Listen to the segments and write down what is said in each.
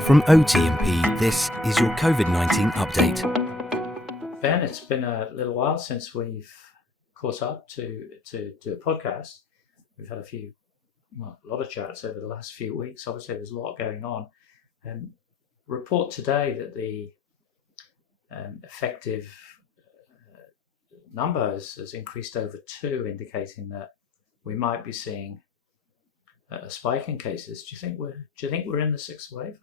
From OT&P, this is your COVID-19 update. Ben, it's been a little while since we've caught up to do a podcast. We've had a lot of chats over the last few weeks. Obviously, there's a lot going on. Report today that the effective number has increased over 2, indicating that we might be seeing a spike in cases. Do you think we're in the 6th wave?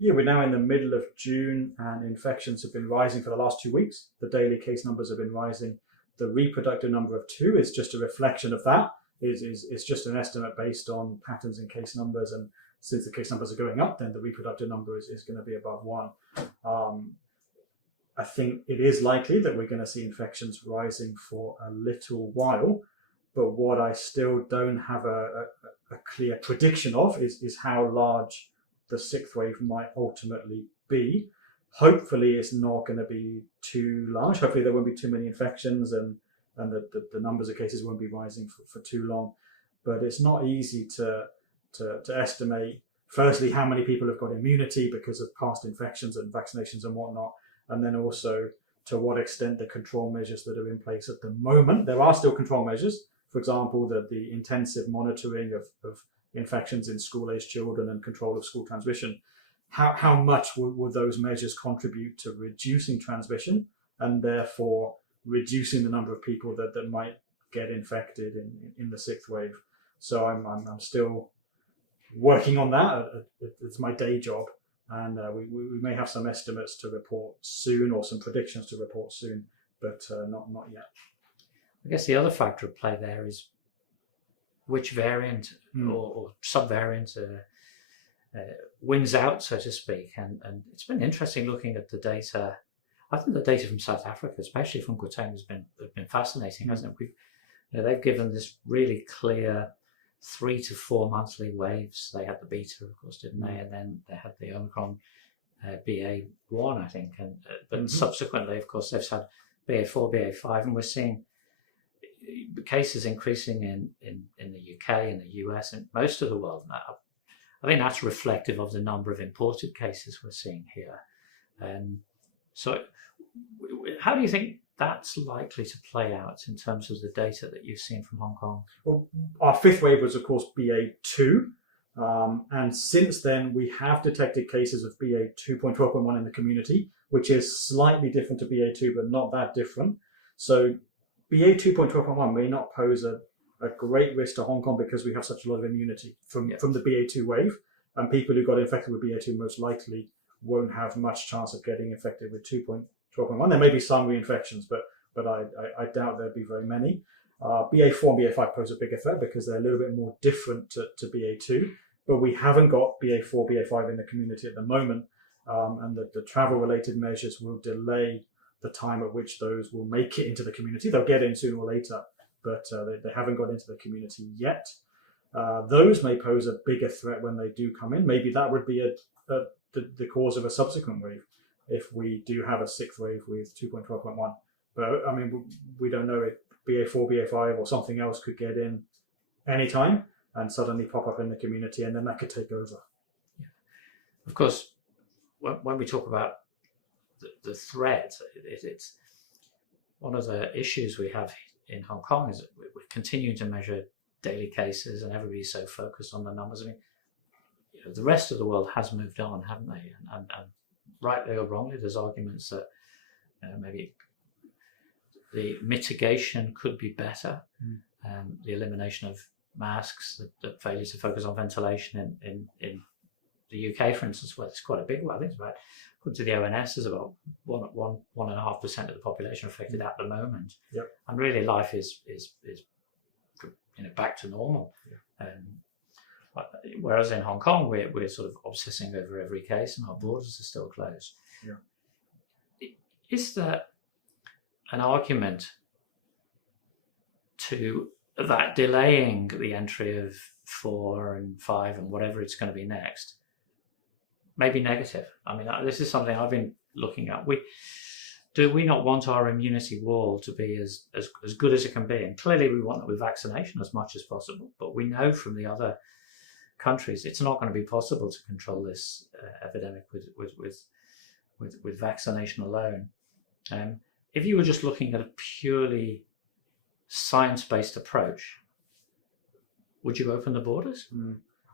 Yeah, we're now in the middle of June and infections have been rising for the last 2 weeks. The daily case numbers have been rising. The reproductive number of 2 is just a reflection of that. It's just an estimate based on patterns in case numbers. And since the case numbers are going up, then the reproductive number is going to be above 1. I think it is likely that we're going to see infections rising for a little while. But what I still don't have a clear prediction of is how large the 6th wave might ultimately be. Hopefully it's not going to be too large. Hopefully there won't be too many infections and the numbers of cases won't be rising for too long. But it's not easy to estimate, firstly, how many people have got immunity because of past infections and vaccinations and whatnot, and then also to what extent the control measures that are in place at the moment. There are still control measures. For example, the intensive monitoring of infections in school-aged children and control of school transmission. How much will those measures contribute to reducing transmission and therefore reducing the number of people that might get infected in the 6th wave? So I'm still working on that. It's my day job, and we may have some estimates to report soon or some predictions to report soon, but not yet. I guess the other factor at play there is which variant or subvariant wins out, so to speak. And it's been interesting looking at the data. I think the data from South Africa, especially from Gauteng, has been fascinating, hasn't it? They've given this really clear 3 to 4 monthly waves. They had the Beta, of course, didn't they? And then they had the Omicron BA1, I think. But subsequently, of course, they've had BA4, BA5, and we're seeing cases increasing in the UK, in the US, and most of the world now. I think that's reflective of the number of imported cases we're seeing here. So how do you think that's likely to play out in terms of the data that you've seen from Hong Kong? Well, our 5th wave was, of course, BA2. And since then, we have detected cases of BA2.12.1 in the community, which is slightly different to BA2, but not that different. So BA2.12.1 may not pose a great risk to Hong Kong because we have such a lot of immunity from the BA2 wave, and people who got infected with BA2 most likely won't have much chance of getting infected with 2.12.1. There may be some reinfections, but I doubt there'll be very many. BA4 and BA5 pose a bigger threat because they're a little bit more different to BA2, but we haven't got BA4, BA5 in the community at the moment, and the travel-related measures will delay the time at which those will make it into the community. They'll get in sooner or later, but they haven't got into the community yet. Those may pose a bigger threat when they do come in. Maybe that would be the cause of a subsequent wave if we do have a 6th wave with 2.12.1. But I mean, we don't know if BA4, BA5 or something else could get in anytime and suddenly pop up in the community, and then that could take over. Yeah. Of course, when we talk about the threat, it's one of the issues we have in Hong Kong is that we're continuing to measure daily cases and everybody's so focused on the numbers. I mean, the rest of the world has moved on, haven't they? And rightly or wrongly, there's arguments that maybe the mitigation could be better. The elimination of masks, the failure to focus on ventilation in the UK, for instance, well, it's quite a big one. I think it's about, according to the ONS, there's about 1.5% of the population affected at the moment. Yep. And really, life is back to normal. Yeah. Whereas in Hong Kong, we're sort of obsessing over every case, and our borders are still closed. Yeah. Is there an argument to that delaying the entry of 4 and 5 and whatever it's going to be next may be negative? I mean, this is something I've been looking at. Do we not want our immunity wall to be as good as it can be? And clearly we want it with vaccination as much as possible. But we know from the other countries, it's not going to be possible to control this epidemic with vaccination alone. If you were just looking at a purely science-based approach, would you open the borders?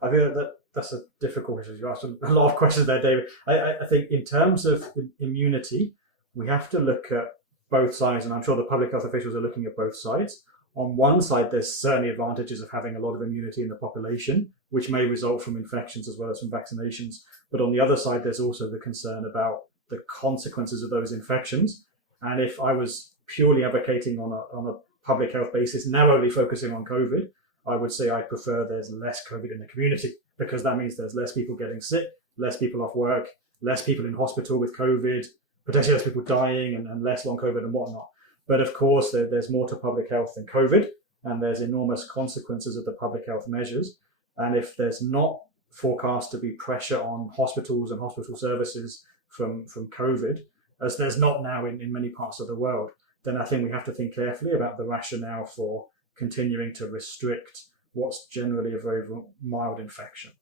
I think that's a difficult issue. You asked a lot of questions there, David. I think in terms of immunity, we have to look at both sides, and I'm sure the public health officials are looking at both sides. On one side, there's certainly advantages of having a lot of immunity in the population, which may result from infections as well as from vaccinations. But on the other side, there's also the concern about the consequences of those infections. And if I was purely advocating on a public health basis, narrowly focusing on COVID, I would say I prefer there's less COVID in the community, because that means there's less people getting sick, less people off work, less people in hospital with COVID, potentially less people dying, and less long COVID and whatnot. But of course, there's more to public health than COVID, and there's enormous consequences of the public health measures. And if there's not forecast to be pressure on hospitals and hospital services from COVID, as there's not now in many parts of the world, then I think we have to think carefully about the rationale for continuing to restrict what's generally a very mild infection.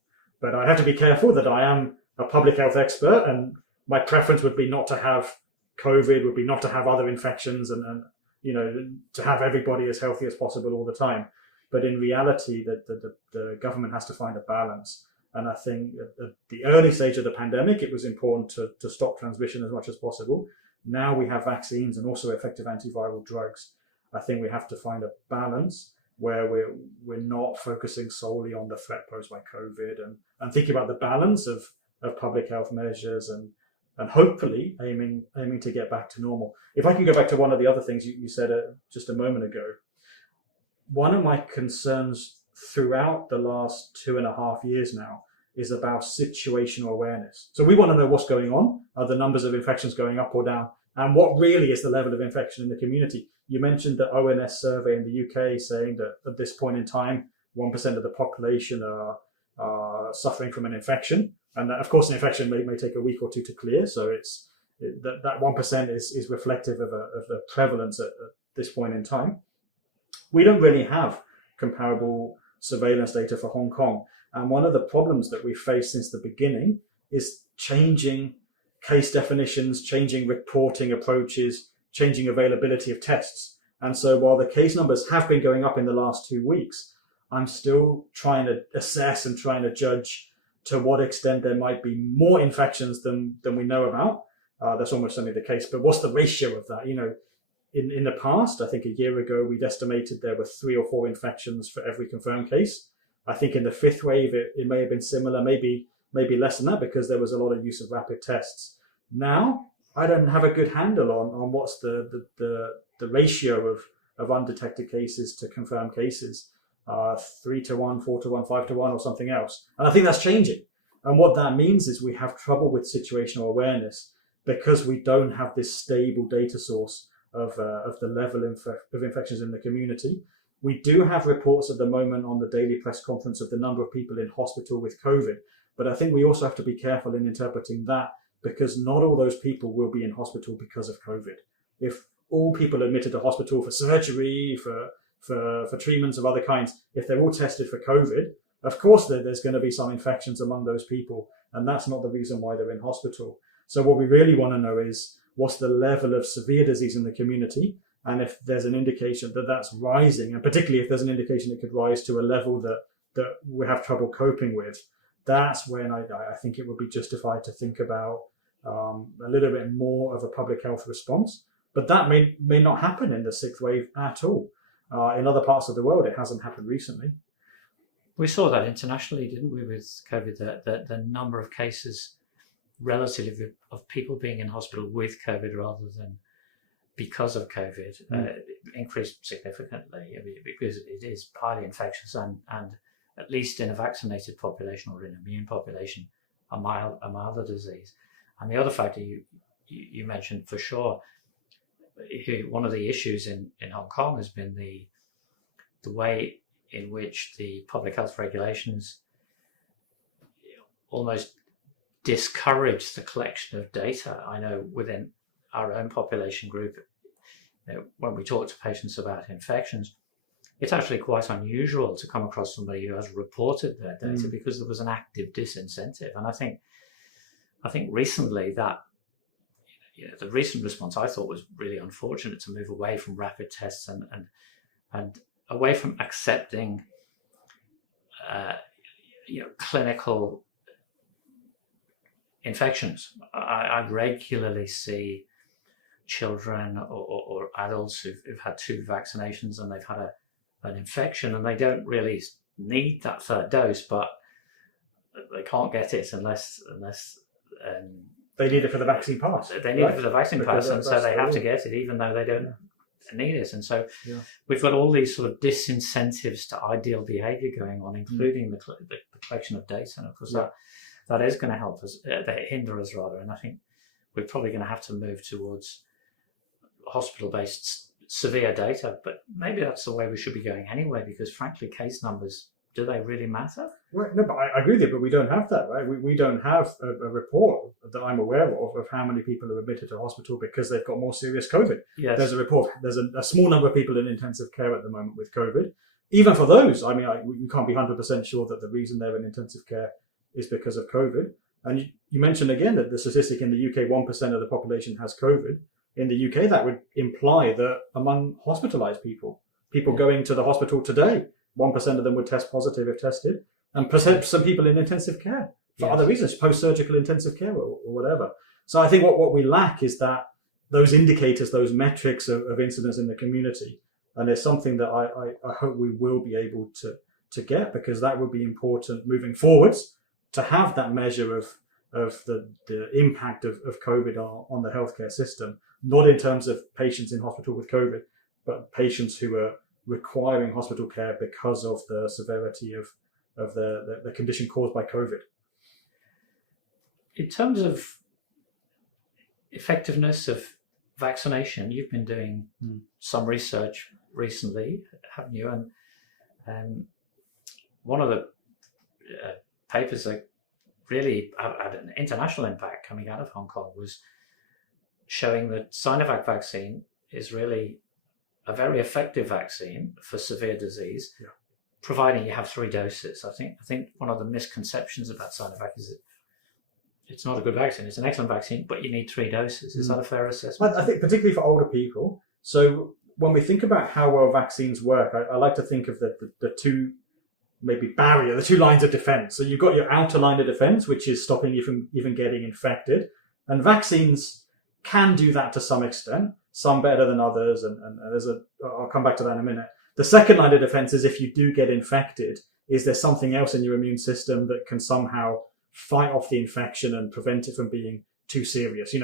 But I have to be careful that I am a public health expert, and my preference would be not to have COVID, would be not to have other infections, and to have everybody as healthy as possible all the time. But in reality, the government has to find a balance. And I think at the early stage of the pandemic, it was important to stop transmission as much as possible. Now we have vaccines and also effective antiviral drugs. I think we have to find a balance where we're not focusing solely on the threat posed by COVID, and thinking about the balance of public health measures and hopefully aiming to get back to normal. If I can go back to one of the other things you said just a moment ago, one of my concerns throughout the last 2.5 years now is about situational awareness. So we want to know what's going on. Are the numbers of infections going up or down? And what really is the level of infection in the community? You mentioned the Owens survey in the UK saying that at this point in time, 1% of the population are suffering from an infection. And that, of course, an infection may take a week or two to clear. So that 1% is reflective of the prevalence at this point in time. We don't really have comparable surveillance data for Hong Kong. And one of the problems that we've faced since the beginning is changing case definitions, changing reporting approaches, changing availability of tests. And so while the case numbers have been going up in the last 2 weeks, I'm still trying to assess and trying to judge to what extent there might be more infections than we know about. That's almost certainly the case. But what's the ratio of that? In the past, I think a year ago, we'd estimated there were 3 or 4 infections for every confirmed case. I think in the 5th wave, it may have been similar, maybe less than that, because there was a lot of use of rapid tests. Now, I don't have a good handle on what's the ratio of undetected cases to confirmed cases, 3 to 1, 4 to 1, 5 to 1, or something else. And I think that's changing. And what that means is we have trouble with situational awareness because we don't have this stable data source of the level of infections in the community. We do have reports at the moment on the daily press conference of the number of people in hospital with COVID, but I think we also have to be careful in interpreting that, because not all those people will be in hospital because of COVID. If all people admitted to hospital for surgery, for treatments of other kinds, if they're all tested for COVID, of course there's going to be some infections among those people, and that's not the reason why they're in hospital. So what we really want to know is what's the level of severe disease in the community, and if there's an indication that that's rising, and particularly if there's an indication it could rise to a level that we have trouble coping with, that's when I think it would be justified to think about a little bit more of a public health response. But that may not happen in the 6th wave at all. In other parts of the world, it hasn't happened recently. We saw that internationally, didn't we, with COVID, that the number of cases relative of people being in hospital with COVID rather than because of COVID increased significantly, because it is highly infectious and at least in a vaccinated population or an immune population, a milder disease. And the other factor you mentioned for sure, one of the issues in Hong Kong has been the way in which the public health regulations almost discourage the collection of data. I know within our own population group, when we talk to patients about infections, it's actually quite unusual to come across somebody who has reported their data because there was an active disincentive. And I think recently that, the recent response I thought was really unfortunate, to move away from rapid tests and away from accepting clinical infections. I regularly see children or adults who've had 2 vaccinations and they've had an infection, and they don't really need that 3rd dose, but they can't get it unless they need it for the vaccine pass. They need it for the vaccine pass, and so they have to get it even though they don't need it. And so we've got all these sort of disincentives to ideal behaviour going on, including the collection of data. And of course that is going to help us, hinder us rather. And I think we're probably going to have to move towards hospital-based severe data, but maybe that's the way we should be going anyway, because frankly, case numbers, do they really matter? Right. No, but I agree with you, but we don't have that, right? We don't have a report that I'm aware of how many people are admitted to hospital because they've got more serious COVID. Yes. There's a report. There's a small number of people in intensive care at the moment with COVID. Even for those, I mean, we can't be 100% sure that the reason they're in intensive care is because of COVID. And you mentioned again that the statistic in the UK, 1% of the population has COVID. In the UK, that would imply that among hospitalised people going to the hospital today, 1% of them would test positive if tested, and some people in intensive care for other reasons, post-surgical intensive care or whatever. So I think what we lack is that those indicators, those metrics of incidence in the community, and it's something that I hope we will be able to get, because that would be important moving forwards, to have that measure of the impact of COVID on the healthcare system, not in terms of patients in hospital with COVID, but patients who are requiring hospital care because of the severity of the condition caused by COVID. In terms of effectiveness of vaccination, you've been doing some research recently, haven't you? And one of the papers that really had an international impact coming out of Hong Kong was showing that Sinovac vaccine is really a very effective vaccine for severe disease, providing you have 3 doses. I think one of the misconceptions about Sinovac is that it's not a good vaccine. It's an excellent vaccine, but you need 3 doses. Is that a fair assessment? I think particularly for older people. So when we think about how well vaccines work, I like to think of the 2 maybe barrier, the 2 lines of defense. So you've got your outer line of defense, which is stopping you from even getting infected. And vaccines can do that to some extent, some better than others. And I'll come back to that in a minute. The second line of defense is, if you do get infected, is there something else in your immune system that can somehow fight off the infection and prevent it from being too serious?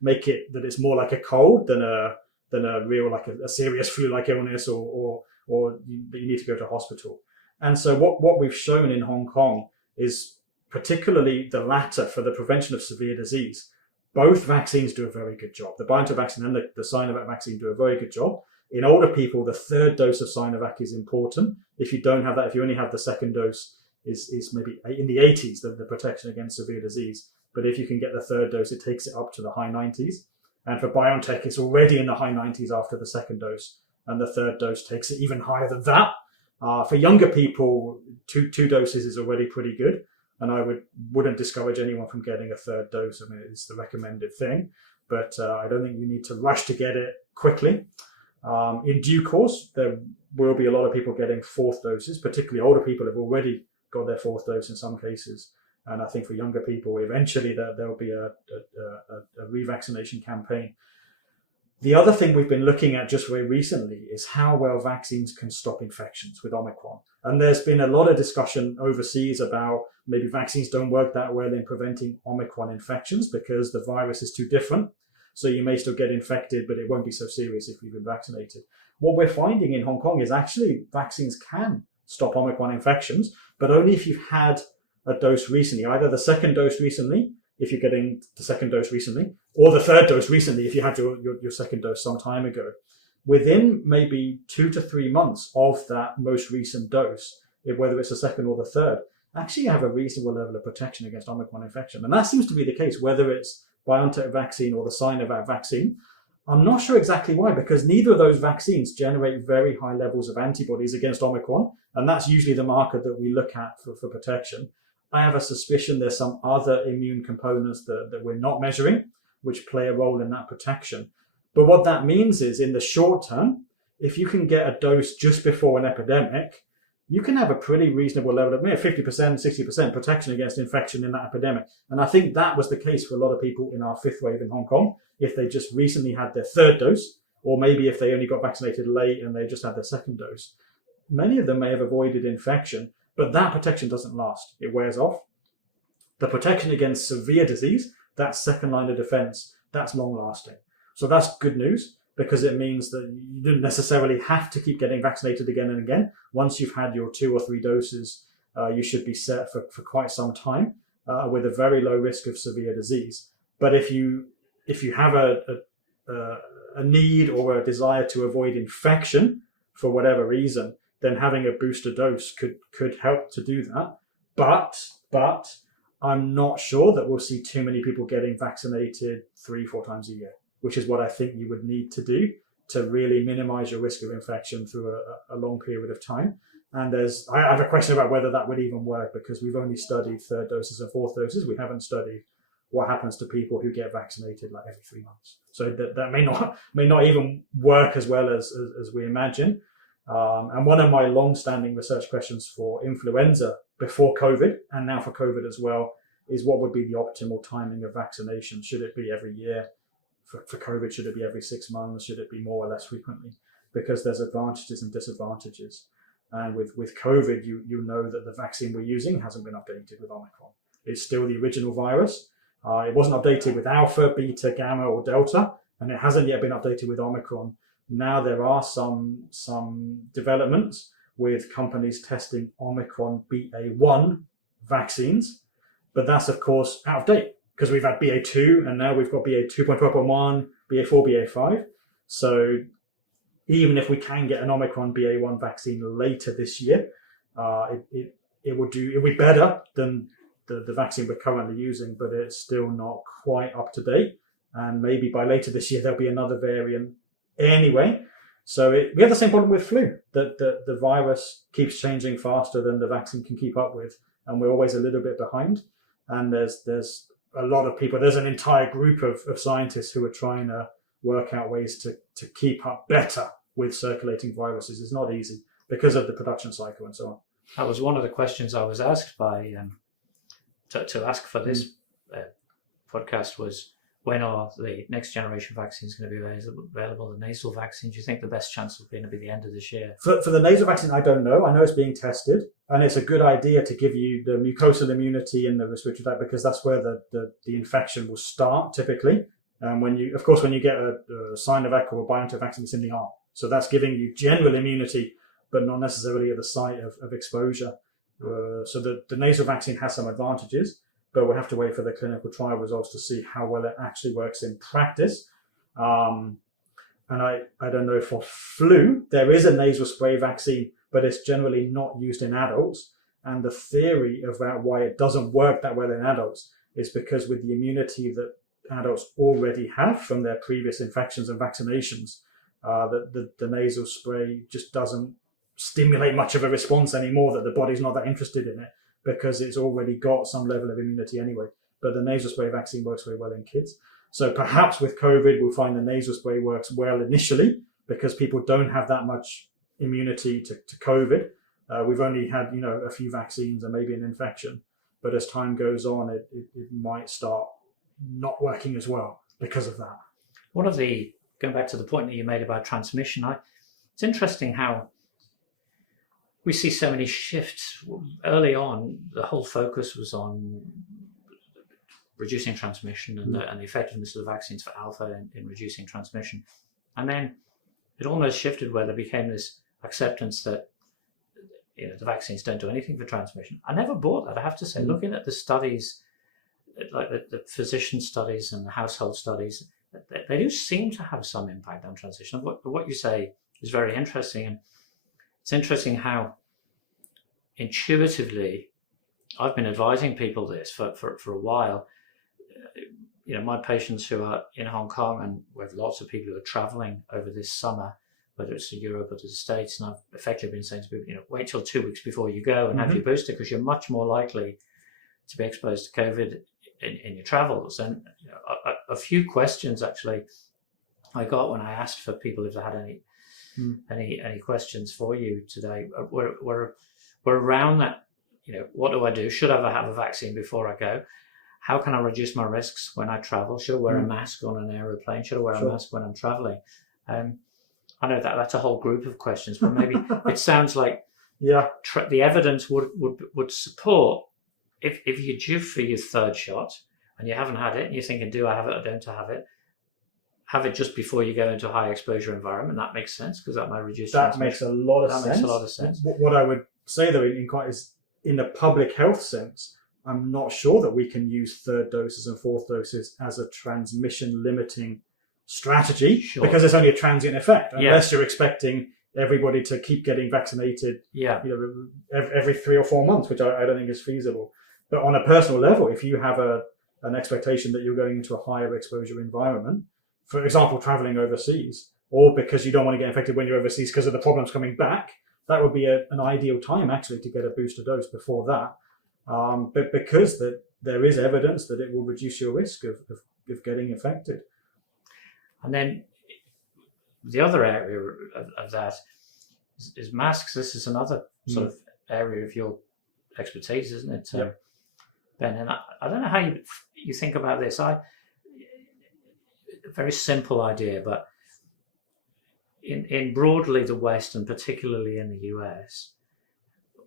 Make it that it's more like a cold than a real, like a serious flu-like illness, or that you need to go to hospital. And so what we've shown in Hong Kong is particularly the latter, for the prevention of severe disease. Both vaccines do a very good job. The BioNTech vaccine and the Sinovac vaccine do a very good job. In older people, the 3rd dose of Sinovac is important. If you don't have that, if you only have the 2nd dose, is maybe in the 80s, the protection against severe disease. But if you can get the 3rd dose, it takes it up to the high 90s. And for BioNTech, it's already in the high 90s after the 2nd dose. And the 3rd dose takes it even higher than that. For younger people, two doses is already pretty good. And I wouldn't discourage anyone from getting a 3rd dose. I mean, it's the recommended thing. But I don't think you need to rush to get it quickly. In due course, there will be a lot of people getting 4th doses, particularly older people have already got their 4th dose in some cases. And I think for younger people, eventually there will be a revaccination campaign. The other thing we've been looking at just very recently is how well vaccines can stop infections with Omicron. And there's been a lot of discussion overseas about maybe vaccines don't work that well in preventing Omicron infections because the virus is too different. So you may still get infected, but it won't be so serious if you've been vaccinated. What we're finding in Hong Kong is actually vaccines can stop Omicron infections, but only if you've had a dose recently, either the 2nd dose recently, if you're getting the 2nd dose recently, or the 3rd dose recently, if you had your 2nd dose some time ago. Within maybe 2 to 3 months of that most recent dose, whether it's the 2nd or the 3rd, actually you have a reasonable level of protection against Omicron infection. And that seems to be the case, whether it's BioNTech vaccine or the Sinovac vaccine. I'm not sure exactly why, because neither of those vaccines generate very high levels of antibodies against Omicron, and that's usually the marker that we look at for protection. I have a suspicion there's some other immune components that we're not measuring, which play a role in that protection. But what that means is, in the short term, if you can get a dose just before an epidemic, you can have a pretty reasonable level of 50%, 60% protection against infection in that epidemic. And I think that was the case for a lot of people in our fifth wave in Hong Kong, if they just recently had their third dose, or maybe if they only got vaccinated late and they just had their second dose. Many of them may have avoided infection, but that protection doesn't last. It wears off. The protection against severe disease, that second line of defense, that's long lasting. So that's good news, because it means that you didn't necessarily have to keep getting vaccinated again and again. Once you've had your 2 or 3 doses, you should be set for quite some time with a very low risk of severe disease. But if you have a need or a desire to avoid infection for whatever reason, then having a booster dose could help to do that. But I'm not sure that we'll see too many people getting vaccinated 3-4 times a year, which is what I think you would need to do to really minimize your risk of infection through a long period of time. And I have a question about whether that would even work, because we've only studied third doses and fourth doses. We haven't studied what happens to people who get vaccinated like every 3 months. So that may not even work as well as we imagine. And one of my long-standing research questions for influenza before COVID, and now for COVID as well, is what would be the optimal timing of vaccination? Should it be every year? For COVID, should it be every 6 months? Should it be more or less frequently? Because there's advantages and disadvantages. And with COVID, you know that the vaccine we're using hasn't been updated with Omicron. It's still the original virus. It wasn't updated with Alpha, Beta, Gamma, or Delta, and it hasn't yet been updated with Omicron. Now there are some developments with companies testing Omicron BA1 vaccines, but that's of course out of date, because we've had BA2 and now we've got BA2.12.1, BA4, BA5. So even if we can get an Omicron BA1 vaccine later this year, it will be better than the vaccine we're currently using, but it's still not quite up to date. And maybe by later this year, there'll be another variant anyway. So we have the same problem with flu, that the virus keeps changing faster than the vaccine can keep up with. And we're always a little bit behind. And there's a lot of people, there's an entire group of scientists who are trying to work out ways to keep up better with circulating viruses. It's not easy because of the production cycle and so on. That was one of the questions I was asked by to ask for this podcast was, when are the next generation vaccines going to be available? The nasal vaccine, do you think the best chance is going to be the end of this year? For the nasal vaccine, I don't know. I know it's being tested, and it's a good idea to give you the mucosal immunity in the respiratory tract, because that's where the infection will start typically. When you get a Sinovac or a BioNTech vaccine, it's in the arm. So that's giving you general immunity, but not necessarily at the site of exposure. So the nasal vaccine has some advantages, but we'll have to wait for the clinical trial results to see how well it actually works in practice. And I don't know, for flu, there is a nasal spray vaccine, but it's generally not used in adults. And the theory about why it doesn't work that well in adults is because with the immunity that adults already have from their previous infections and vaccinations, the nasal spray just doesn't stimulate much of a response anymore, that the body's not that interested in it, because it's already got some level of immunity anyway. But the nasal spray vaccine works very well in kids. So perhaps with COVID, we'll find the nasal spray works well initially because people don't have that much immunity to COVID. We've only had, a few vaccines and maybe an infection. But as time goes on, it might start not working as well because of that. Going back to the point that you made about transmission, it's interesting how we see so many shifts. Early on, the whole focus was on reducing transmission and the effectiveness of the vaccines for alpha in reducing transmission. And then it almost shifted where there became this acceptance that the vaccines don't do anything for transmission. I never bought that, I have to say. Looking at the studies, like the physician studies and the household studies, they do seem to have some impact on transmission. What you say is very interesting. And it's interesting how intuitively I've been advising people this for a while. my patients who are in Hong Kong, and we have lots of people who are traveling over this summer, whether it's to Europe or to the States, and I've effectively been saying to people, wait till 2 weeks before you go and have your booster, because you're much more likely to be exposed to COVID in your travels. And a few questions actually I got when I asked for people if they had any questions for you today were around that. What do I do? Should I have a vaccine before I go? How can I reduce my risks when I travel? Should I wear a mask on an aeroplane? Should I wear a mask when I'm traveling? I know that's a whole group of questions, but maybe it sounds like the evidence would support if you're due for your third shot and you haven't had it and you're thinking, do I have it or don't I have it just before you go into a high exposure environment. That makes sense, because that might reduce transmission. Makes a lot of sense. What I would say though, is in the public health sense, I'm not sure that we can use third doses and fourth doses as a transmission limiting strategy, because it's only a transient effect, unless you're expecting everybody to keep getting vaccinated every 3 or 4 months, which I don't think is feasible. But on a personal level, if you have an expectation that you're going into a higher exposure environment, for example, traveling overseas, or because you don't want to get infected when you're overseas because of the problems coming back, that would be an ideal time actually to get a booster dose before that. But because there is evidence that it will reduce your risk of getting infected. And then the other area of that is masks. This is another sort of area of your expertise, isn't it, Ben? And I don't know how you think about this. A very simple idea, but in broadly the West, and particularly in the US,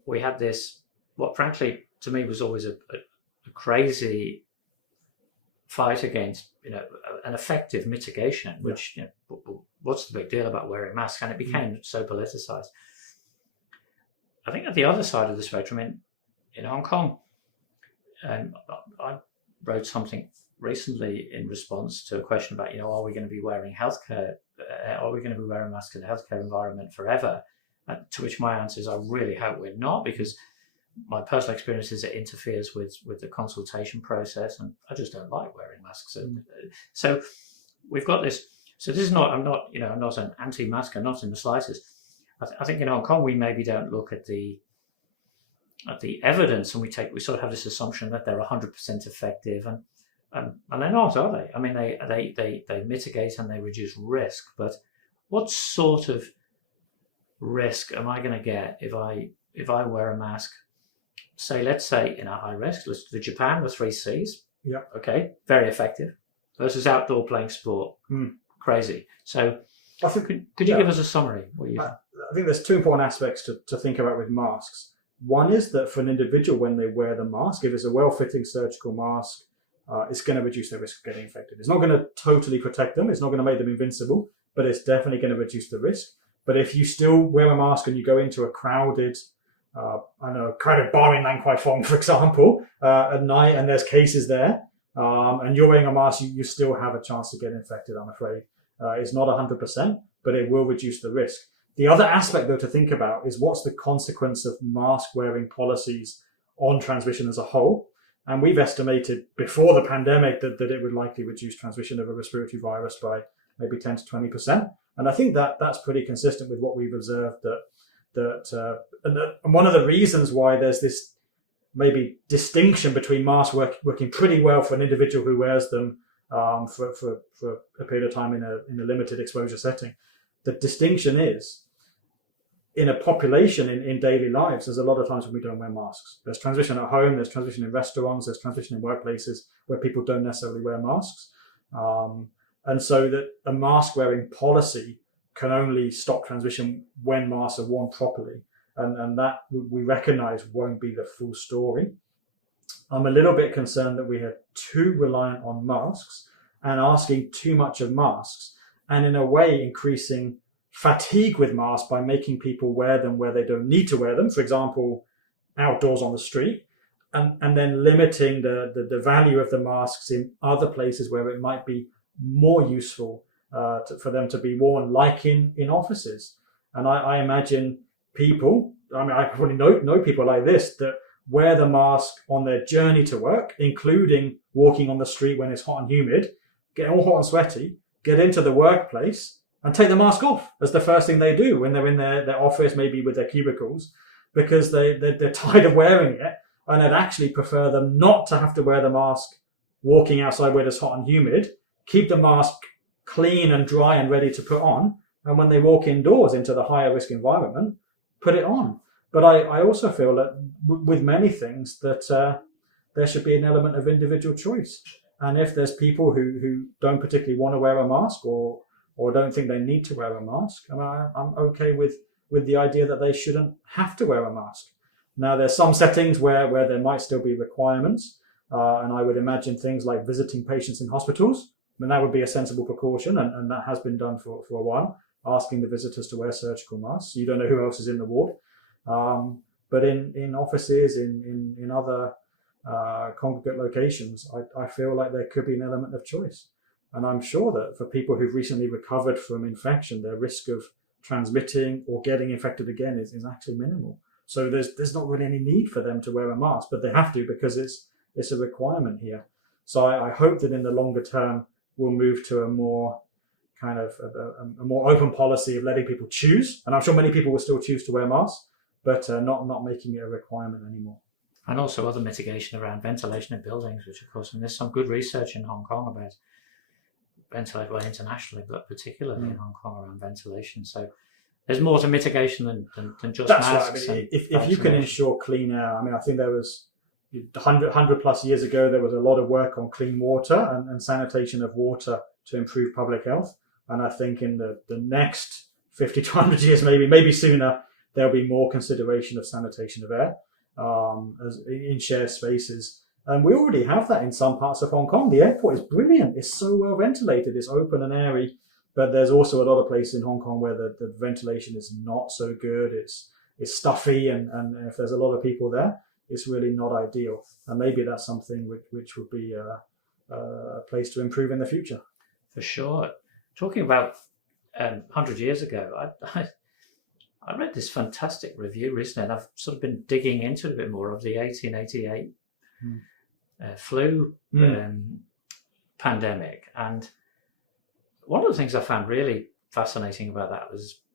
we had this, what frankly to me was always a crazy fight against, an effective mitigation, which, what's the big deal about wearing masks? And it became so politicized. I think at the other side of the spectrum, in Hong Kong, I wrote something recently in response to a question about, are we going to be wearing healthcare? Are we going to be wearing masks in the healthcare environment forever? To which my answer is, I really hope we're not, because my personal experience is it interferes with the consultation process, and I just don't like wearing masks. So we've got this. So this is not. I'm not an anti-masker, not in the slightest. I think in Hong Kong we maybe don't look at the evidence, and we sort of have this assumption that they're 100% effective, and they're not, are they? I mean, they mitigate and they reduce risk, but what sort of risk am I going to get if I wear a mask? Let's say in a high risk, let's do Japan, the 3 Cs. Yeah. Okay, very effective. Versus outdoor playing sport. Crazy. So I think, could you give us a summary? I think there's 2 important aspects to think about with masks. One is that for an individual, when they wear the mask, if it's a well-fitting surgical mask, it's going to reduce their risk of getting infected. It's not going to totally protect them. It's not going to make them invincible, but it's definitely going to reduce the risk. But if you still wear a mask and you go into a crowded bar in Lan Kwai Fong, for example, at night, and there's cases there, and you're wearing a mask, you still have a chance to get infected, I'm afraid. It's not 100%, but it will reduce the risk. The other aspect, though, to think about is what's the consequence of mask-wearing policies on transmission as a whole. And we've estimated before the pandemic that it would likely reduce transmission of a respiratory virus by maybe 10 to 20%. And I think that's pretty consistent with what we've observed, and one of the reasons why there's this maybe distinction between masks working pretty well for an individual who wears them for a period of time in a limited exposure setting. The distinction is, in a population in daily lives, there's a lot of times when we don't wear masks. There's transmission at home, there's transmission in restaurants, there's transmission in workplaces where people don't necessarily wear masks. And so that a mask wearing policy can only stop transmission when masks are worn properly. And that we recognize won't be the full story. I'm a little bit concerned that we are too reliant on masks and asking too much of masks, and in a way increasing fatigue with masks by making people wear them where they don't need to wear them, for example, outdoors on the street, and then limiting the value of the masks in other places where it might be more useful for them to be worn, like in offices. And I imagine people, I probably know people like this, that wear the mask on their journey to work, including walking on the street when it's hot and humid, get all hot and sweaty, get into the workplace and take the mask off as the first thing they do when they're in their office, maybe with their cubicles, because they're tired of wearing it, and I'd actually prefer them not to have to wear the mask walking outside where it's hot and humid, keep the mask clean and dry and ready to put on, and when they walk indoors into the higher risk environment, put it on. But I also feel that with many things that there should be an element of individual choice. And if there's people who don't particularly want to wear a mask or don't think they need to wear a mask, I'm okay with the idea that they shouldn't have to wear a mask. Now, there's some settings where there might still be requirements, and I would imagine things like visiting patients in hospitals. I mean, that would be a sensible precaution, and that has been done for a while, asking the visitors to wear surgical masks. You don't know who else is in the ward. But in offices, in other congregate locations, I feel like there could be an element of choice. And I'm sure that for people who've recently recovered from infection, their risk of transmitting or getting infected again is actually minimal. So there's not really any need for them to wear a mask, but they have to because it's a requirement here. So I hope that in the longer term, we'll move to a more kind of a more open policy of letting people choose. And I'm sure many people will still choose to wear masks, but not making it a requirement anymore. And also other mitigation around ventilation in buildings, which of course, and there's some good research in Hong Kong about ventilation, well, internationally, but particularly in Hong Kong around ventilation. So there's more to mitigation than just That's masks. right. I mean, if you can ensure clean air, I mean, I think there was 100 plus years ago, there was a lot of work on clean water and sanitation of water to improve public health. And I think in the next 50 to 100 years, maybe sooner, there'll be more consideration of sanitation of air as in shared spaces. And we already have that in some parts of Hong Kong. The airport is brilliant. It's so well ventilated. It's open and airy. But there's also a lot of places in Hong Kong where the ventilation is not so good. It's stuffy, and if there's a lot of people there, it's really not ideal. And maybe that's something which would be a place to improve in the future. For sure. Talking about 100 years ago, I read this fantastic review recently, and I've sort of been digging into it a bit more, of the 1888 flu pandemic. And one of the things I found really fascinating about that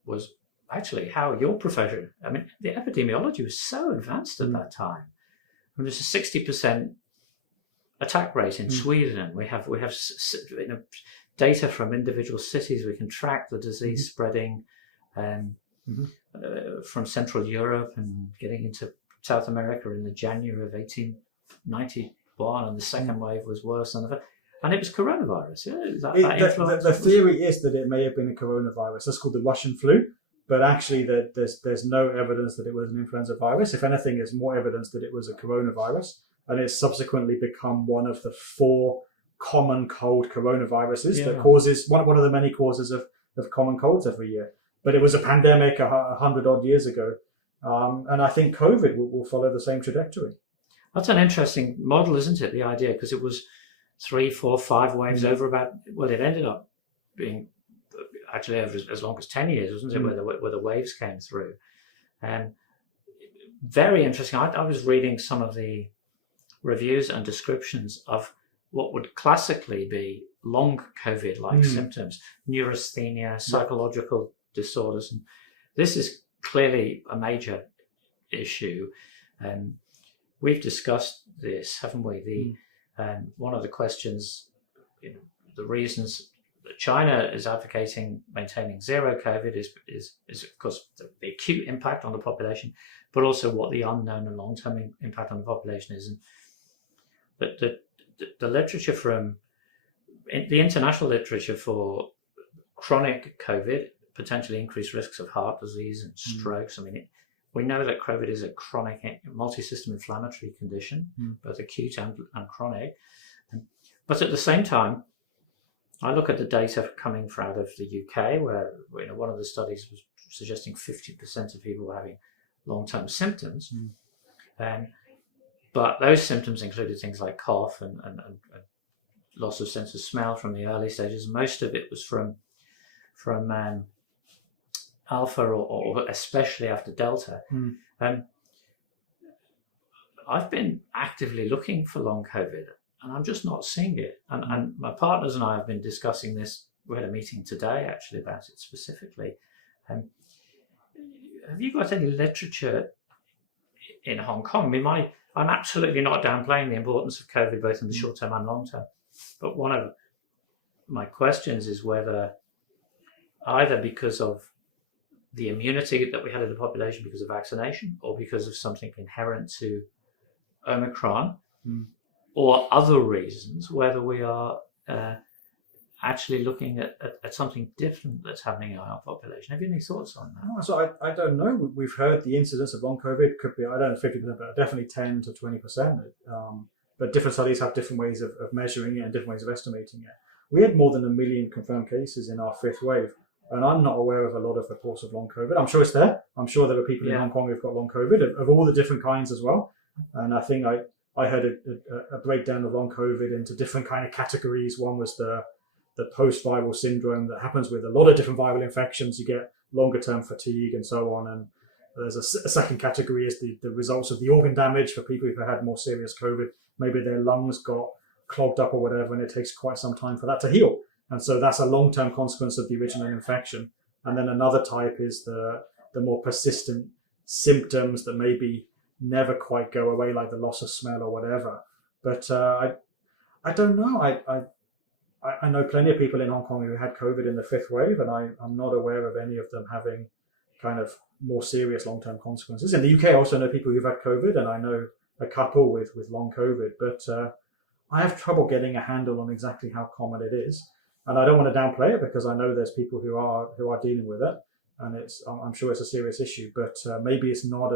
was actually how your profession, I mean, the epidemiology was so advanced at that time. I mean, there's a 60% attack rate in Sweden. We have data from individual cities. We can track the disease spreading from Central Europe and getting into South America in the January of 1891, and the second wave was worse than and it was coronavirus. The theory is that it may have been a coronavirus. That's called the Russian flu, but actually there's no evidence that it was an influenza virus. If anything, there's more evidence that it was a coronavirus, and it's subsequently become one of the 4 common cold coronaviruses that causes one of the many causes of common colds every year. But it was a pandemic 100 odd years ago, and I think COVID will follow the same trajectory. That's an interesting model, isn't it? The idea, because it was 3, 4, 5 waves over about, well, it ended up being actually over as long as 10 years, wasn't it, where the waves came through. Very interesting. I was reading some of the reviews and descriptions of what would classically be long COVID-like symptoms, neurasthenia, psychological disorders. And this is clearly a major issue. We've discussed this, haven't we? One of the questions, the reasons that China is advocating maintaining zero COVID is of course the acute impact on the population, but also what the unknown and long-term impact on the population is. And the literature from the international literature for chronic COVID, potentially increased risks of heart disease and strokes. I mean, we know that COVID is a chronic multi-system inflammatory condition, both acute and chronic. But at the same time, I look at the data coming out of the UK, where one of the studies was suggesting 50% of people were having long-term symptoms. But those symptoms included things like cough and loss of sense of smell from the early stages. Most of it was from Alpha or especially after Delta. I've been actively looking for long COVID, and I'm just not seeing it. And my partners and I have been discussing this. We had a meeting today actually about it specifically. Have you got any literature in Hong Kong? I mean, I'm absolutely not downplaying the importance of COVID both in the short term and long term. But one of my questions is whether either because of the immunity that we had in the population because of vaccination or because of something inherent to Omicron or other reasons, whether we are actually looking at something different that's happening in our population. Have you any thoughts on that? Oh, so I don't know. We've heard the incidence of long COVID could be, I don't know, 50%, but definitely 10 to 20%. But different studies have different ways of measuring it and different ways of estimating it. We had more than 1 million confirmed cases in our fifth wave, and I'm not aware of a lot of reports of long COVID. I'm sure it's there. I'm sure there are people in Hong Kong who've got long COVID of all the different kinds as well. And I think I heard a breakdown of long COVID into different kind of categories. One was the post-viral syndrome that happens with a lot of different viral infections. You get longer term fatigue and so on. And there's a second category is the results of the organ damage for people who had more serious COVID. Maybe their lungs got clogged up or whatever, and it takes quite some time for that to heal. And so that's a long-term consequence of the original infection. And then another type is the more persistent symptoms that maybe never quite go away, like the loss of smell or whatever. But I don't know. I know plenty of people in Hong Kong who had COVID in the fifth wave, and I'm not aware of any of them having kind of more serious long-term consequences. In the UK, I also know people who've had COVID, and I know a couple with long COVID, but I have trouble getting a handle on exactly how common it is. And I don't want to downplay it because I know there's people who are dealing with it, and I'm sure it's a serious issue, but maybe it's not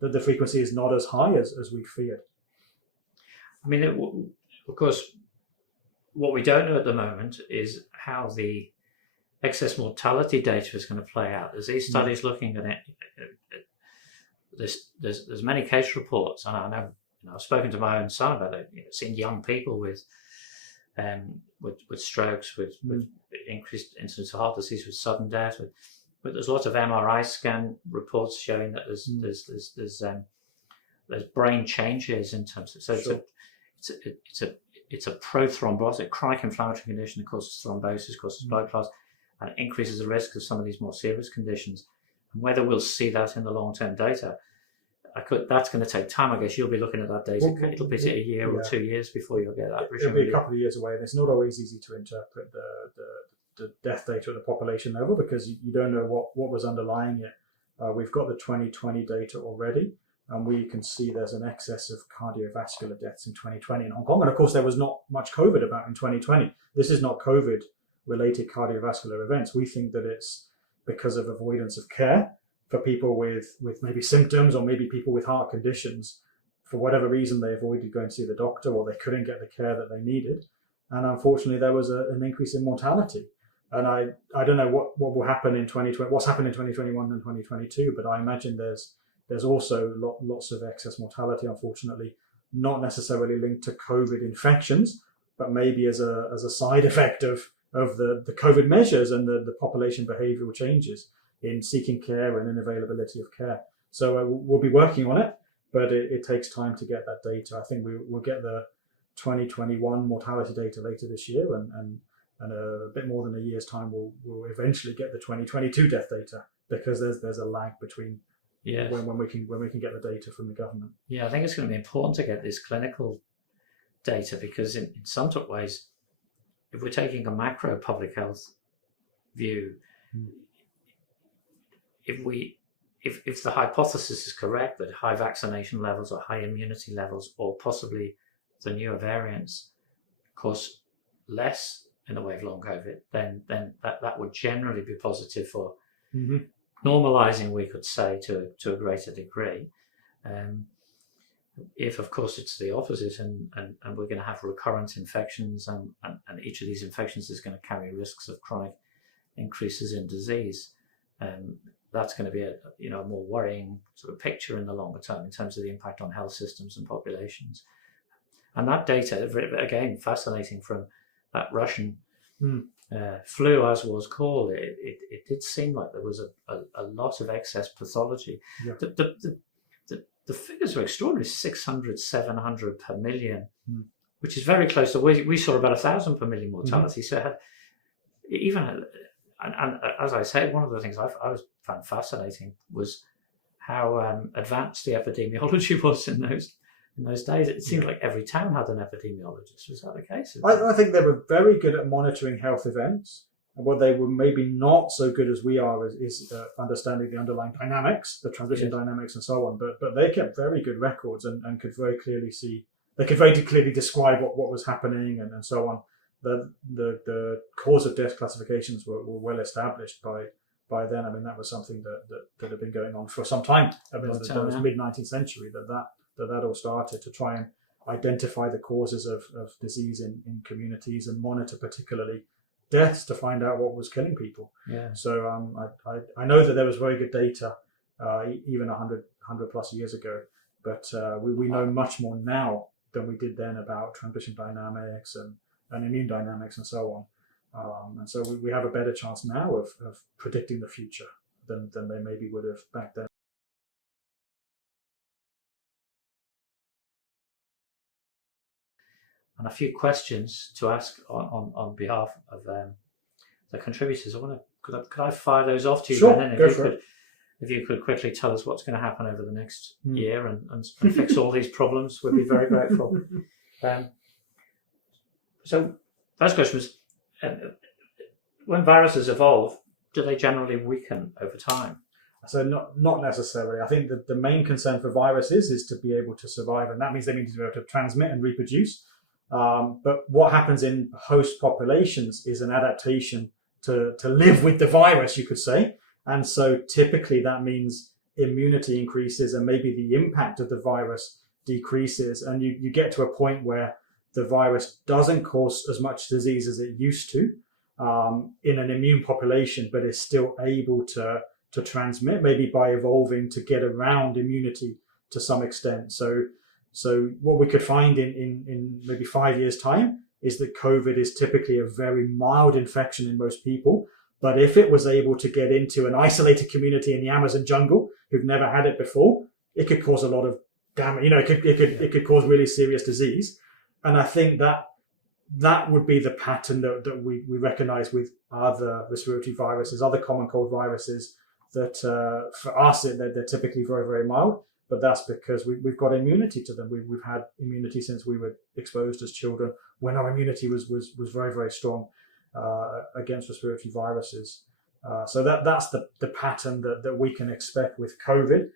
the frequency is not as high as we feared. I mean, of course, what we don't know at the moment is how the excess mortality data is going to play out. There's these studies looking at it. There's many case reports, and I know I've spoken to my own son about it. Seeing young people with strokes, with increased incidence of heart disease, with sudden death. But there's lots of MRI scan reports showing that there's brain changes in terms of it's a prothrombotic chronic inflammatory condition that causes thrombosis, causes blood clots, and increases the risk of some of these more serious conditions. And whether we'll see that in the long-term data, that's going to take time. I guess you'll be looking at that data. It'll be a year or 2 years before you'll get that. It'll be a couple of years away, and it's not always easy to interpret the death data at the population level because you don't know what was underlying it. We've got the 2020 data already, and we can see there's an excess of cardiovascular deaths in 2020 in Hong Kong. And of course, there was not much COVID about in 2020. This is not COVID-related cardiovascular events. We think that it's because of avoidance of care for people with maybe symptoms or maybe people with heart conditions. For whatever reason, they avoided going to see the doctor or they couldn't get the care that they needed. And unfortunately, there was an increase in mortality. And I don't know what will happen in 2020, what's happened in 2021 and 2022, but I imagine there's also lots of excess mortality, unfortunately, not necessarily linked to COVID infections, but maybe as a side effect of the COVID measures and the population behavioural changes in seeking care and inavailability of care. So we'll be working on it, but it takes time to get that data. I think we'll get the 2021 mortality data later this year, and a bit more than a year's time we'll eventually get the 2022 death data, because there's a lag between when we can get the data from the government. Yeah, I think it's going to be important to get this clinical data because in some ways, if we're taking a macro public health view, if the hypothesis is correct that high vaccination levels or high immunity levels or possibly the newer variants cause less in the way of long COVID, then that would generally be positive for normalizing, we could say, to a greater degree. If, of course, it's the opposite and we're going to have recurrent infections and each of these infections is going to carry risks of chronic increases in disease, that's going to be a more worrying sort of picture in the longer term in terms of the impact on health systems and populations. And that data, again, fascinating from that Russian flu, as was called, it did seem like there was a lot of excess pathology. Yeah. the figures were extraordinary, 600, 700 per million, which is very close to, we saw about 1,000 per million mortality. So it had, even, and as I say, one of the things I found fascinating was how advanced the epidemiology was in those days. It seemed like every town had an epidemiologist. Was that the case? I think they were very good at monitoring health events. And what they were maybe not so good as we are is understanding the underlying dynamics, the transmission dynamics and so on. But they kept very good records and could very clearly see, they could very clearly describe what was happening and so on. The cause of death classifications were well established by then. I mean, that was something that had been going on for some time. I mean, that was mid-19th century that all started to try and identify the causes of disease in communities and monitor particularly deaths to find out what was killing people. Yeah. So I know that there was very good data even 100 plus years ago, but we know much more now than we did then about transmission dynamics and immune dynamics and so on. And so we have a better chance now of predicting the future than they maybe would have back then. And a few questions to ask on behalf of the contributors. Could I fire those off to you? Sure, then? go for it. If you could quickly tell us what's going to happen over the next year and fix all these problems, we'd be very grateful. So, first question was, when viruses evolve, do they generally weaken over time? So not necessarily. I think that the main concern for viruses is to be able to survive, and that means they need to be able to transmit and reproduce. But what happens in host populations is an adaptation to live with the virus, you could say. And so typically that means immunity increases and maybe the impact of the virus decreases. And you get to a point where the virus doesn't cause as much disease as it used to in an immune population, but is still able to transmit, maybe by evolving to get around immunity to some extent. So what we could find in maybe 5 years' time is that COVID is typically a very mild infection in most people. But if it was able to get into an isolated community in the Amazon jungle who've never had it before, it could cause a lot of damage. It could cause really serious disease. And I think that would be the pattern that we recognize with other respiratory viruses, other common cold viruses, that for us, they're typically very, very mild. But that's because we've got immunity to them. We've had immunity since we were exposed as children, when our immunity was very, very strong against respiratory viruses. So that's the pattern that we can expect with COVID.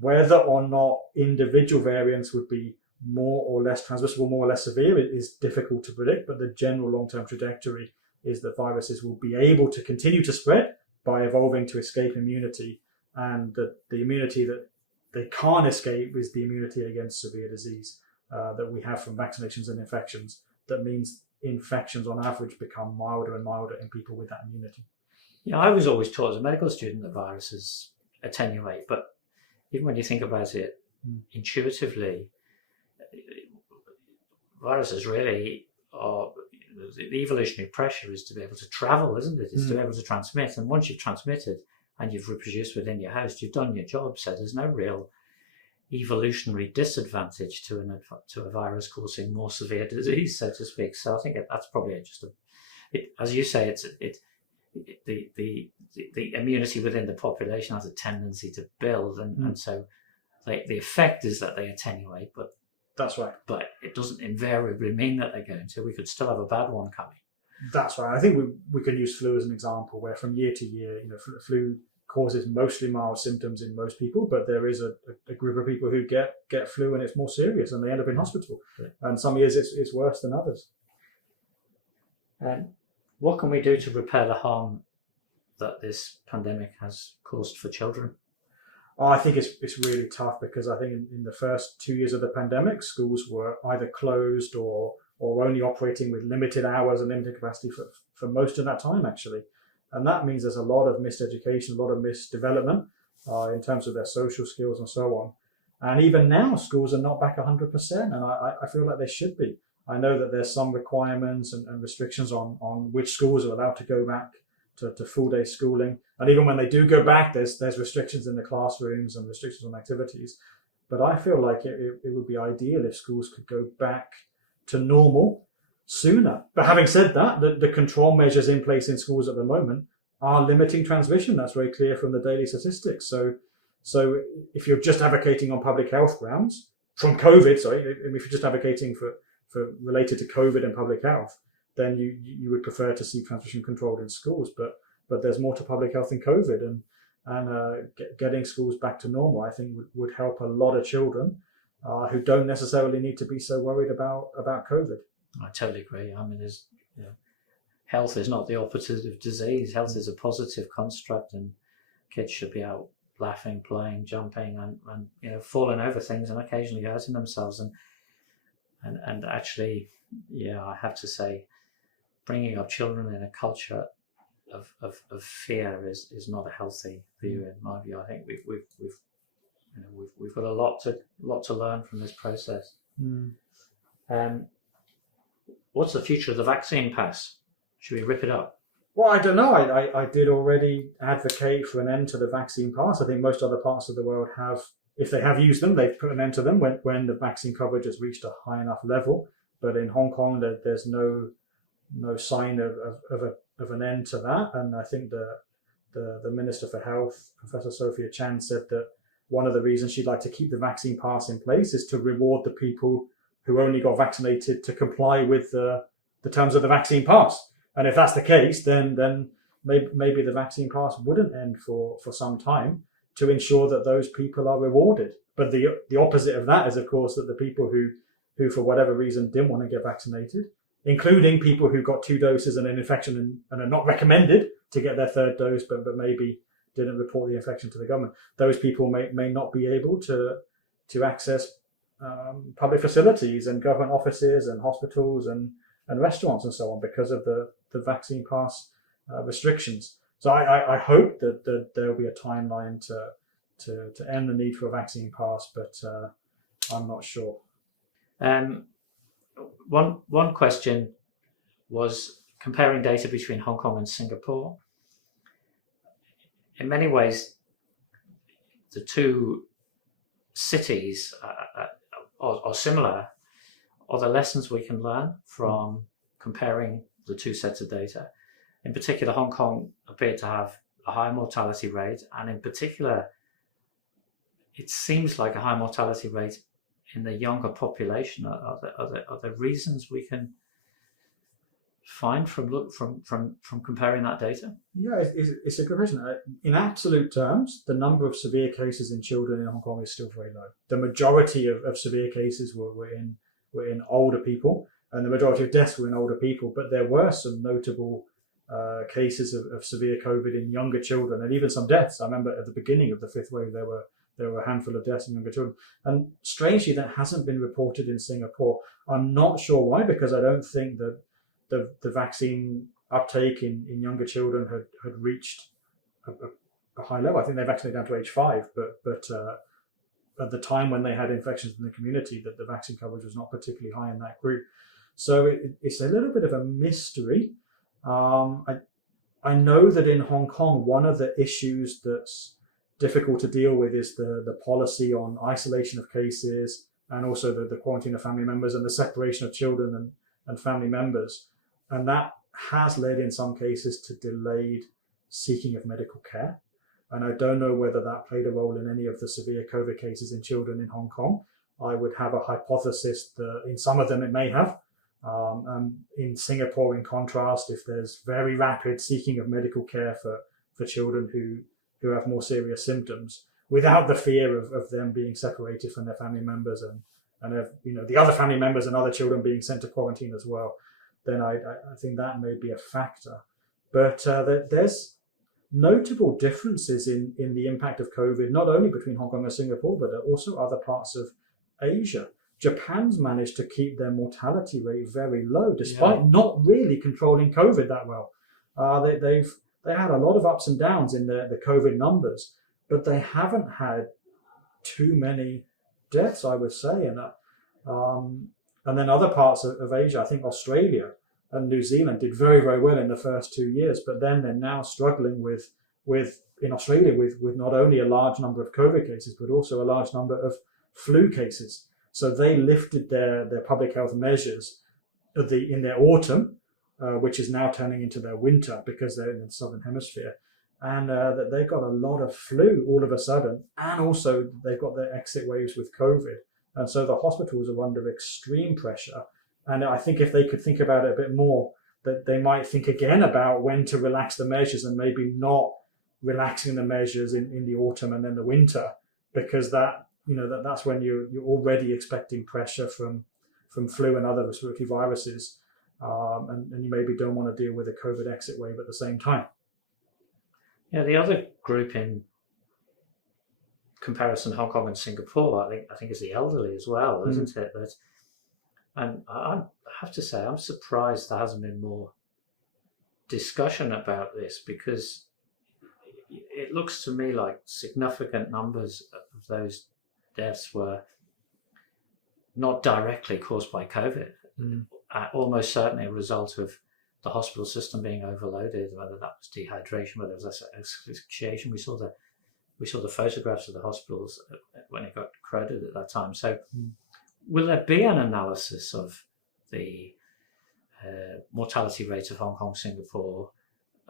Whether or not individual variants would be more or less transmissible, more or less severe, it is difficult to predict. But the general long-term trajectory is that viruses will be able to continue to spread by evolving to escape immunity, and the immunity that they can't escape is the immunity against severe disease that we have from vaccinations and infections. That means infections on average become milder and milder in people with that immunity. Yeah, I was always taught as a medical student that viruses attenuate, but even when you think about it intuitively, viruses really are, the evolutionary pressure is to be able to travel, isn't it? It's to be able to transmit. And once you've transmitted and you've reproduced within your host, you've done your job. So there's no real evolutionary disadvantage to a virus causing more severe disease, so to speak. So I think that's probably just as you say, the immunity within the population has a tendency to build, and so the effect is that they attenuate, but that's right. But it doesn't invariably mean that they're going to. We could still have a bad one coming. That's right. I think we can use flu as an example, where from year to year, flu causes mostly mild symptoms in most people, but there is a group of people who get flu and it's more serious and they end up in hospital. Yeah. And some years it's worse than others. What can we do to repair the harm that this pandemic has caused for children? I think it's really tough, because I think in the first 2 years of the pandemic, schools were either closed or only operating with limited hours and limited capacity for most of that time, actually. And that means there's a lot of missed education, a lot of missed development in terms of their social skills and so on. And even now, schools are not back 100%, and I feel like they should be. I know that there's some requirements and restrictions on which schools are allowed to go back to full-day schooling. And even when they do go back, there's restrictions in the classrooms and restrictions on activities. But I feel like it would be ideal if schools could go back to normal sooner. But having said that, the control measures in place in schools at the moment are limiting transmission. That's very clear from the daily statistics. So if you're just advocating on public health grounds from COVID, if you're just advocating for related to COVID and public health, then you would prefer to see transmission controlled in schools. But there's more to public health than COVID, and getting schools back to normal, I think, would help a lot of children who don't necessarily need to be so worried about COVID. I totally agree. I mean, health is not the opposite of disease. Health is a positive construct, and kids should be out laughing, playing, jumping, and falling over things and occasionally hurting themselves. And actually, I have to say, bringing up children in a culture of fear is not a healthy view in my view. I think we've got a lot to learn from this process. What's the future of the vaccine pass? Should we rip it up? Well, I don't know. I did already advocate for an end to the vaccine pass. I think most other parts of the world have, if they have used them, they've put an end to them when the vaccine coverage has reached a high enough level. But in Hong Kong, there's no sign of an end to that. And I think the Minister for Health, Professor Sophia Chan, said that one of the reasons she'd like to keep the vaccine pass in place is to reward the people who only got vaccinated to comply with the terms of the vaccine pass. And if that's the case, then maybe the vaccine pass wouldn't end for some time, to ensure that those people are rewarded. But the opposite of that is, of course, that the people who for whatever reason didn't want to get vaccinated, including people who got 2 doses and an infection and are not recommended to get their 3rd dose, but maybe didn't report the infection to the government, those people may not be able to access public facilities and government offices and hospitals and restaurants and so on because of the vaccine pass restrictions. So I hope that there will be a timeline to end the need for a vaccine pass, but I'm not sure. One question was comparing data between Hong Kong and Singapore. In many ways, the two cities are similar. Are the lessons we can learn from comparing the two sets of data? In particular, Hong Kong appeared to have a high mortality rate, and in particular, it seems like a high mortality rate in the younger population. Are there reasons we can find from comparing that data? Yeah, it's a good question. In absolute terms, the number of severe cases in children in Hong Kong is still very low. The majority of severe cases were in older people, and the majority of deaths were in older people. But there were some notable cases of severe COVID in younger children, and even some deaths. I remember at the beginning of the 5th wave, there were a handful of deaths in younger children. And strangely, that hasn't been reported in Singapore. I'm not sure why, because I don't think that the vaccine uptake in younger children had reached a high level. I think they vaccinated down to age 5, but at the time when they had infections in the community, that the vaccine coverage was not particularly high in that group. So it's a little bit of a mystery. I know that in Hong Kong, one of the issues that's difficult to deal with is the policy on isolation of cases, and also the quarantine of family members and the separation of children and family members. And that has led in some cases to delayed seeking of medical care. And I don't know whether that played a role in any of the severe COVID cases in children in Hong Kong. I would have a hypothesis that in some of them it may have. In Singapore, in contrast, if there's very rapid seeking of medical care for children who have more serious symptoms, without the fear of them being separated from their family members and the other family members and other children being sent to quarantine as well, then I think that may be a factor. But there's notable differences in the impact of COVID, not only between Hong Kong and Singapore, but also other parts of Asia. Japan's managed to keep their mortality rate very low, despite not really controlling COVID that well. They had a lot of ups and downs in the COVID numbers, but they haven't had too many deaths, I would say. And then other parts of Asia, I think Australia and New Zealand did very, very well in the first 2 years, but then they're now struggling in Australia with not only a large number of COVID cases, but also a large number flu cases. So they lifted their public health measures in their autumn, which is now turning into their winter because they're in the southern hemisphere. And that they got a lot of flu all of a sudden, and also they've got their exit waves with COVID. And so the hospitals are under extreme pressure. And I think if they could think about it a bit more, that they might think again about when to relax the measures and maybe not relaxing the measures in the autumn and then the winter, because that's when you're already expecting pressure from flu and other respiratory viruses. And you maybe don't want to deal with a COVID exit wave at the same time. Yeah, the other group in comparison, Hong Kong and Singapore, I think is the elderly as well, isn't it? And I have to say, I'm surprised there hasn't been more discussion about this, because it looks to me like significant numbers of those deaths were not directly caused by COVID, almost certainly a result of the hospital system being overloaded, whether that was dehydration, whether it was asphyxiation. We saw the photographs of the hospitals when it got crowded at that time. So will there be an analysis of the mortality rate of Hong Kong, Singapore,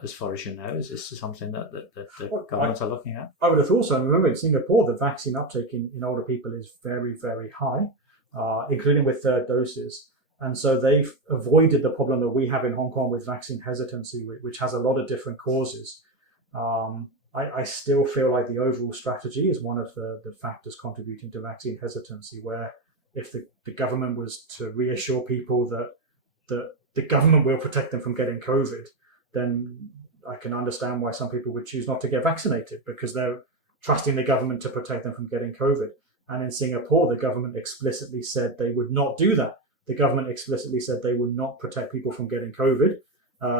as far as you know? Is this something that the governments are looking at? I would have thought so. And remember, in Singapore, the vaccine uptake in older people is very, very high, including with third doses. And so they've avoided the problem that we have in Hong Kong with vaccine hesitancy, which has a lot of different causes. I still feel like the overall strategy is one of the factors contributing to vaccine hesitancy, where if the government was to reassure people that the government will protect them from getting COVID, then I can understand why some people would choose not to get vaccinated, because they're trusting the government to protect them from getting COVID. And in Singapore, the government explicitly said they would not do that. The government explicitly said they would not protect people from getting COVID.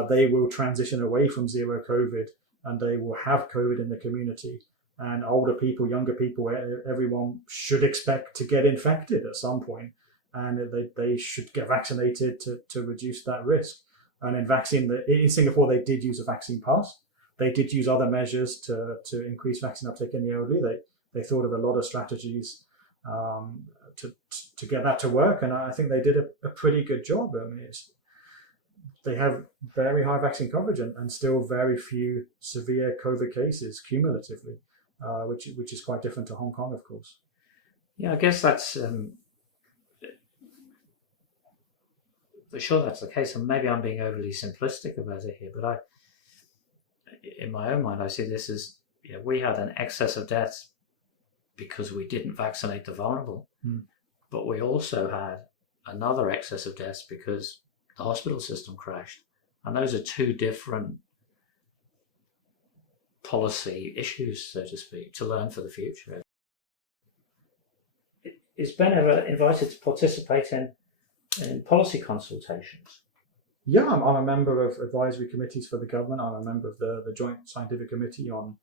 They will transition away from zero COVID, and they will have COVID in the community. And older people, younger people, everyone should expect to get infected at some point, and they should get vaccinated to reduce that risk. And in Singapore, they did use a vaccine pass. They did use other measures to increase vaccine uptake in the elderly. They thought of a lot of strategies to get that to work, and I think they did a pretty good job. I mean, they have very high vaccine coverage and still very few severe COVID cases cumulatively, which is quite different to Hong Kong, of course. Yeah, I guess that's for sure that's the case, and maybe I'm being overly simplistic about it here, but in my own mind, I see this as, we had an excess of deaths because we didn't vaccinate the vulnerable, but we also had another excess of deaths because the hospital system crashed. And those are two different policy issues, so to speak, to learn for the future. Is Ben ever invited to participate in policy consultations? Yeah, I'm a member of advisory committees for the government. I'm a member of the Joint Scientific Committee on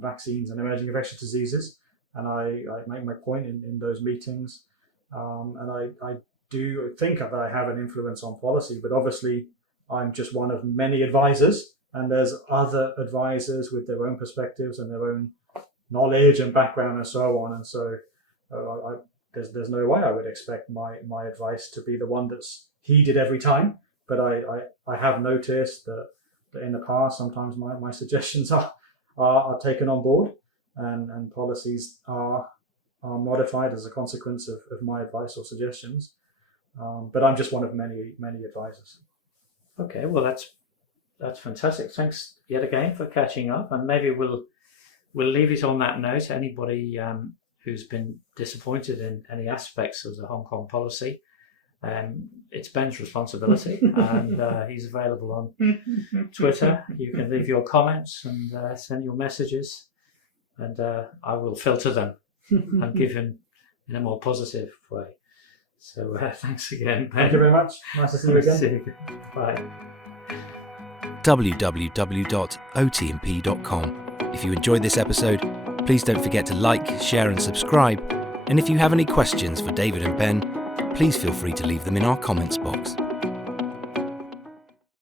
vaccines and emerging infectious diseases. And I make my point in those meetings. And I do think that I have an influence on policy, but obviously I'm just one of many advisors, and there's other advisors with their own perspectives and their own knowledge and background and so on. And so there's no way I would expect my advice to be the one that's heeded every time. But I have noticed that in the past, sometimes my suggestions are taken on board, and policies are modified as a consequence of my advice or suggestions. But I'm just one of many advisors. Okay, well that's fantastic. Thanks yet again for catching up, and maybe we'll leave it on that note. Anybody who's been disappointed in any aspects of the Hong Kong policy, it's Ben's responsibility, and he's available on Twitter. You can leave your comments and send your messages, and I will filter them and give him in a more positive way. So thanks again, Ben. Thank you very much. Nice to see you again. See you. Bye. www.otnp.com. If you enjoyed this episode, please don't forget to like, share and subscribe. And if you have any questions for David and Ben, please feel free to leave them in our comments box.